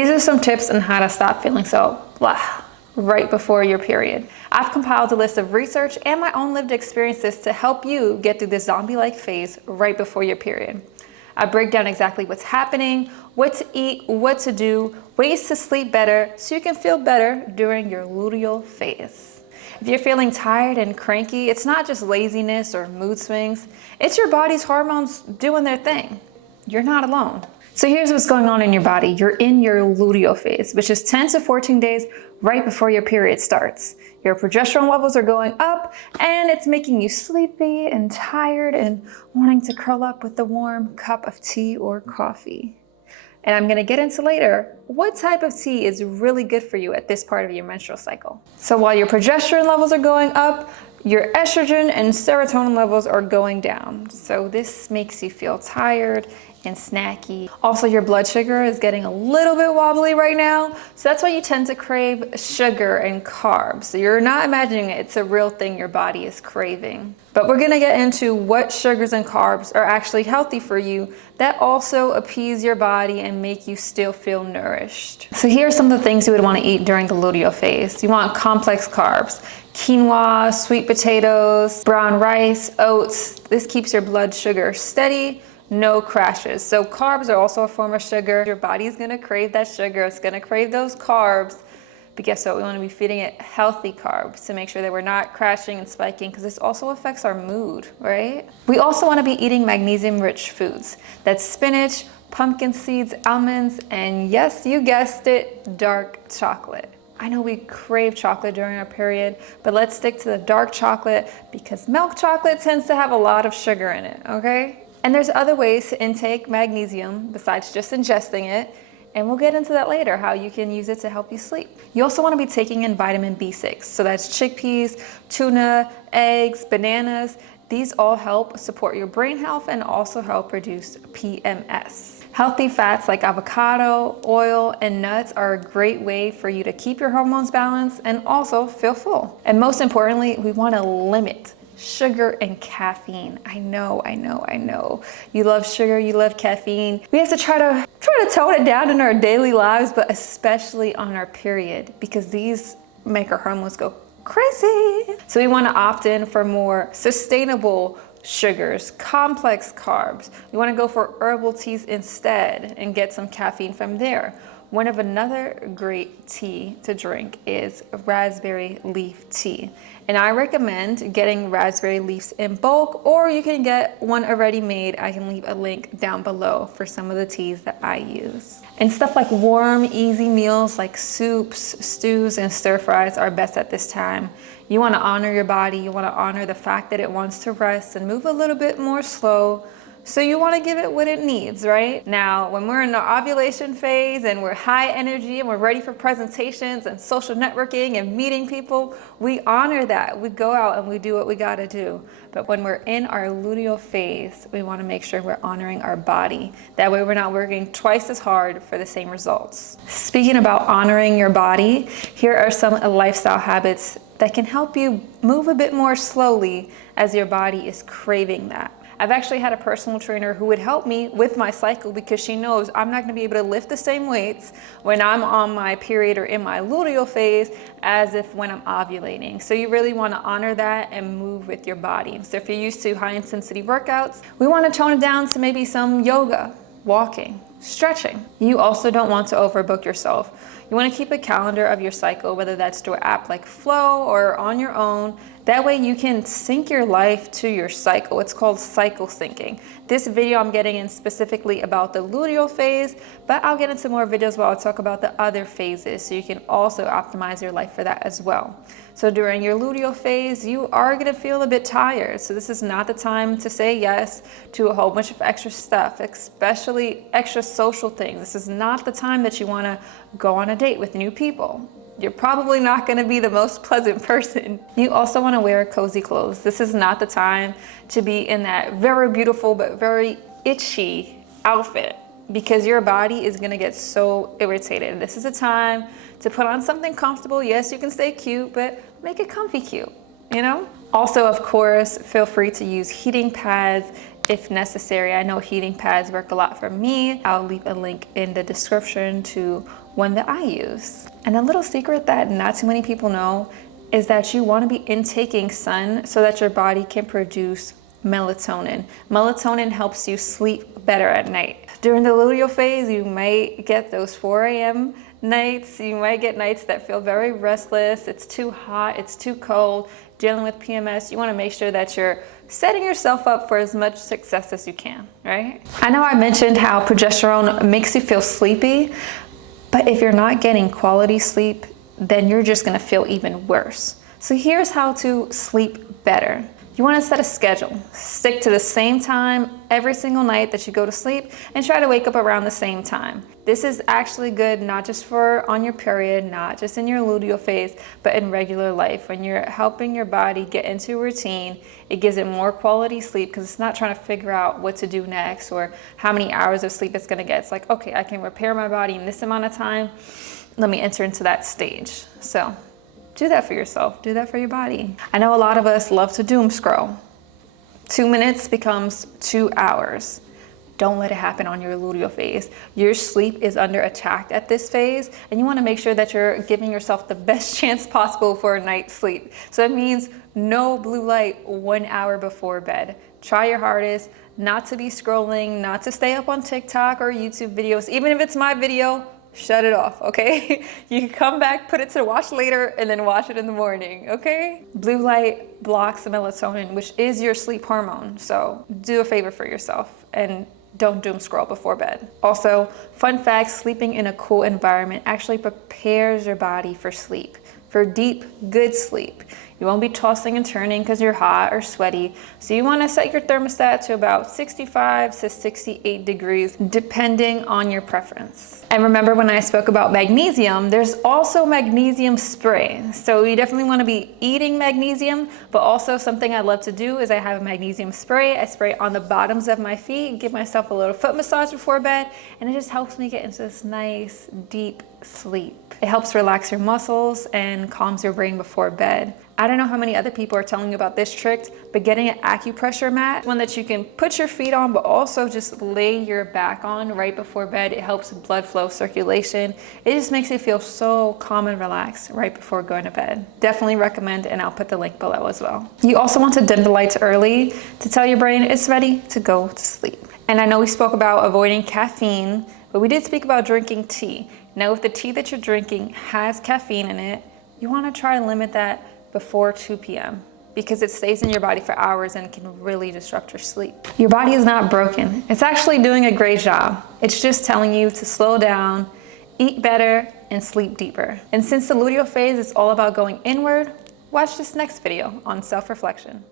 These are some tips on how to stop feeling so blah right before your period. I've compiled a list of research and my own lived experiences to help you get through this zombie-like phase right before your period. I break down exactly what's happening, what to eat, what to do, ways to sleep better so you can feel better during your luteal phase. If you're feeling tired and cranky, it's not just laziness or mood swings, it's your body's hormones doing their thing. You're not alone. So here's what's going on in your body. You're in your luteal phase, which is 10 to 14 days right before your period starts. Your progesterone levels are going up and it's making you sleepy and tired and wanting to curl up with a warm cup of tea or coffee. And I'm gonna get into later what type of tea is really good for you at this part of your menstrual cycle. So while your progesterone levels are going up, your estrogen and serotonin levels are going down. So this makes you feel tired and snacky. Also, your blood sugar is getting a little bit wobbly right now. So that's why you tend to crave sugar and carbs. So you're not imagining it, it's a real thing your body is craving. But we're gonna get into what sugars and carbs are actually healthy for you that also appease your body and make you still feel nourished. So here are some of the things you would wanna eat during the luteal phase. You want complex carbs. Quinoa, sweet potatoes, brown rice, oats. This keeps your blood sugar steady, no crashes. So carbs are also a form of sugar. Your body's gonna crave that sugar. It's gonna crave those carbs. But guess what? We wanna be feeding it healthy carbs to make sure that we're not crashing and spiking because this also affects our mood, right? We also wanna be eating magnesium-rich foods. That's spinach, pumpkin seeds, almonds, and yes, you guessed it, dark chocolate. I know we crave chocolate during our period, but let's stick to the dark chocolate because milk chocolate tends to have a lot of sugar in it, okay? And there's other ways to intake magnesium besides just ingesting it, and we'll get into that later, how you can use it to help you sleep. You also want to be taking in vitamin B6, so that's chickpeas, tuna, eggs, bananas. These all help support your brain health and also help reduce PMS. Healthy fats like avocado, oil, and nuts are a great way for you to keep your hormones balanced and also feel full. And most importantly, we want to limit sugar and caffeine. I know. You love sugar, you love caffeine. We have to try to tone it down in our daily lives, but especially on our period because these make our hormones go crazy. So we want to opt in for more sustainable sugars, complex carbs. You want to go for herbal teas instead and get some caffeine from there. One of another great tea to drink is raspberry leaf tea. And I recommend getting raspberry leaves in bulk, or you can get one already made. I can leave a link down below for some of the teas that I use. And stuff like warm, easy meals like soups, stews, and stir fries are best at this time. You want to honor your body. You want to honor the fact that it wants to rest and move a little bit more slow. So you want to give it what it needs, right? Now, when we're in the ovulation phase and we're high energy and we're ready for presentations and social networking and meeting people, we honor that. We go out and we do what we got to do. But when we're in our luteal phase, we want to make sure we're honoring our body. That way we're not working twice as hard for the same results. Speaking about honoring your body, here are some lifestyle habits that can help you move a bit more slowly as your body is craving that. I've actually had a personal trainer who would help me with my cycle because she knows I'm not gonna be able to lift the same weights when I'm on my period or in my luteal phase as if when I'm ovulating. So you really wanna honor that and move with your body. So if you're used to high intensity workouts, we wanna tone it down to maybe some yoga, walking, stretching. You also don't want to overbook yourself. You want to keep a calendar of your cycle, whether that's through an app like Flow or on your own. That way you can sync your life to your cycle. It's called cycle syncing. This video I'm getting in specifically about the luteal phase, but I'll get into more videos where I'll talk about the other phases so you can also optimize your life for that as well. So during your luteal phase, you are gonna feel a bit tired. So this is not the time to say yes to a whole bunch of extra stuff, especially extra social things. This is not the time that you wanna go on a date with new people. You're probably not gonna be the most pleasant person. You also wanna wear cozy clothes. This is not the time to be in that very beautiful but very itchy outfit because your body is gonna get so irritated. This is a time to put on something comfortable. Yes, you can stay cute, but make it comfy cute, you know? Also, of course, feel free to use heating pads if necessary. I know heating pads work a lot for me. I'll leave a link in the description to one that I use. And a little secret that not too many people know is that you want to be intaking sun so that your body can produce melatonin. Melatonin helps you sleep better at night. During the luteal phase, you might get those 4 a.m. nights. You might get nights that feel very restless. It's too hot, it's too cold. Dealing with PMS, you want to make sure that you're setting yourself up for as much success as you can, right? I know I mentioned how progesterone makes you feel sleepy, but if you're not getting quality sleep, then you're just going to feel even worse. So here's how to sleep better. You want to set a schedule. Stick to the same time every single night that you go to sleep and try to wake up around the same time. This is actually good not just for on your period, not just in your luteal phase, but in regular life. When you're helping your body get into a routine, it gives it more quality sleep because it's not trying to figure out what to do next or how many hours of sleep it's going to get. It's like, okay, I can repair my body in this amount of time. Let me enter into that stage. So do that for yourself. Do that for your body. I know a lot of us love to doom scroll. 2 minutes becomes 2 hours. Don't let it happen on your luteal phase. Your sleep is under attack at this phase, and you want to make sure that you're giving yourself the best chance possible for a night's sleep. So it means no blue light 1 hour before bed. Try your hardest not to be scrolling, not to stay up on TikTok or YouTube videos. Even if it's my video, shut it off, okay? You can come back, put it to watch later, and then watch it in the morning, okay? Blue light blocks the melatonin, which is your sleep hormone. So do a favor for yourself and don't doom scroll before bed. Also, fun fact, sleeping in a cool environment actually prepares your body for sleep, for deep, good sleep. You won't be tossing and turning because you're hot or sweaty. So you want to set your thermostat to about 65 to 68 degrees, depending on your preference. And remember when I spoke about magnesium, there's also magnesium spray. So you definitely want to be eating magnesium, but also something I love to do is I have a magnesium spray. I spray on the bottoms of my feet, give myself a little foot massage before bed, and it just helps me get into this nice, deep sleep. It helps relax your muscles and calms your brain before bed. I don't know how many other people are telling you about this trick, but getting an acupressure mat, one that you can put your feet on, but also just lay your back on right before bed. It helps blood flow, circulation. It just makes you feel so calm and relaxed right before going to bed. Definitely recommend, and I'll put the link below as well. You also want to dim the lights early to tell your brain it's ready to go to sleep. And I know we spoke about avoiding caffeine, but we did speak about drinking tea. Now, if the tea that you're drinking has caffeine in it, you want to try to limit that before 2 p.m. because it stays in your body for hours and can really disrupt your sleep. Your body is not broken. It's actually doing a great job. It's just telling you to slow down, eat better, and sleep deeper. And since the luteal phase is all about going inward, watch this next video on self-reflection.